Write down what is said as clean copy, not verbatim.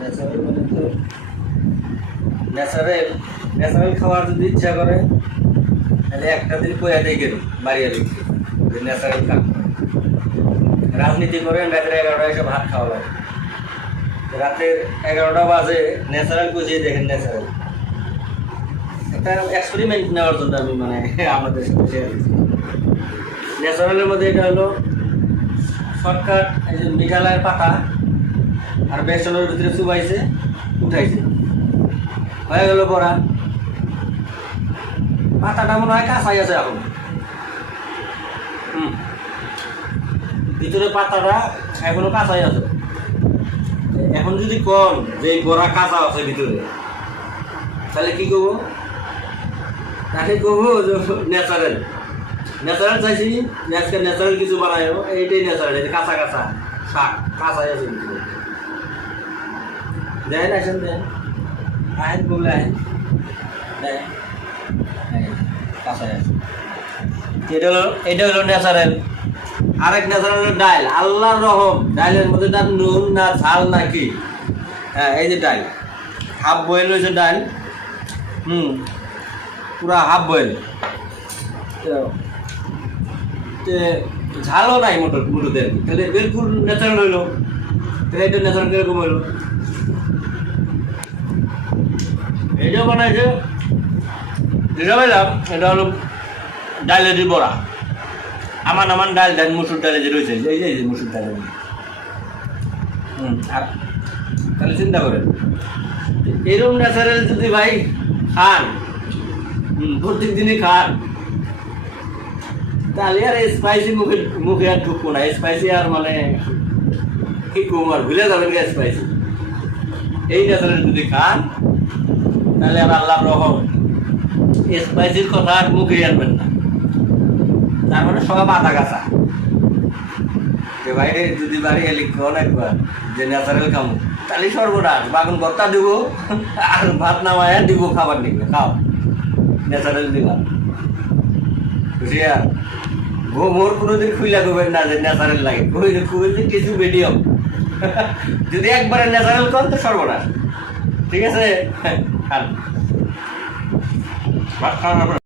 Natural মানে তো natural natural খাওয়ার যদি ইচ্ছা করে তাহলে একটা দিন কয়া দেখে বাড়িয়ে দিচ্ছি যে ন্যাচারাল খান। রাজনীতি করেন রাতের 11টায় এসে ভাত খাওয়া লাগে, রাতের 11টা বাজে ন্যাচারাল বুঝিয়ে দেখেন। ন্যাচারাল একটা এক্সপেরিমেন্ট নেওয়ার জন্য আমি মানে আপনাদের সাথে শেয়ার করছি। ন্যাচারালের মধ্যে এটা হলো শর্টকাট, এই যে মিঠালার পাতা আর বেসনের ভিতরে চুবাইছে উঠাইছে, হয়ে গেল পড়া। পাতাটা মনে হয় কাঁচাই আছে এখন, ভিতরে পাতাটা এখনো কাঁচাই আছে। এখন যদি কন যে এই বড়া কাঁচা আছে ভিতরে, তাহলে কি করবো? তাকে করবো যে ন্যাচারাল ন্যাচারাল চাইছি, আজকে ন্যাচারাল কিছু বানাই, এইটাই ন্যাচারাল। এই কাঁচা কাঁচা শাক কাঁচাই আছে ভিতরে। দেন আসেন, দেন আহেন, বললে আহেন, দেন কাঁচাই আছে। এটা হলো ন্যাচারাল। আরেক ন্যাচারাল হলো ডাল, আল্লাহর রহম। ডালের মধ্যে তার নুন না ঝাল নাকি, হ্যাঁ এই যে ডাল হাফ বয়েল হয়েছে ডাল, পুরা হাফ বয়েল, ঝালও নাই মুঠোতে, তাহলে বিলকুল ন্যাচারাল হইলো। তাহলে এটা ন্যাচারাল কিরকম হইলো? এটা বানাইছে, যেটা বললাম এটা হলো ডালের বড়া। আমান ডাল দেন, মুসুর ডালে যে রয়েছে, এই যে মুসুর ডালে। আর তাহলে চিন্তা করেন এরকম ন্যাচারাল যদি ভাই খান, প্রত্যেক দিনই খান, তাহলে আর স্পাইসি মুখে আর ঢুকবো না। স্পাইসি আর মানে কি কম আর ভুলে যাবেন গা স্পাইসি। এই ন্যাচারাল যদি খান তাহলে আর আল্লাহর রহম, স্পাইসির কথা আর মুখে আনবেন না। তার মানে সব আদা গাছা যে বাইরে যদি বাড়ি এলে কোন একবার যে ন্যাচারাল খাবো, তাহলে সর্বনাশ। বাগুন ভর্তা দিব আর ভাত নামায় দিব, খাবার নিবে, খাও ন্যাচারাল দিবা। খুশি আর মোর কোনোদিন খুইলা করবেন না যে ন্যাচারাল লাগে, খুবই কিছু মিডিয়াম। যদি একবারে ন্যাচারাল করেন তো সর্বনাশ। ঠিক আছে, খান ভাত খাওয়া।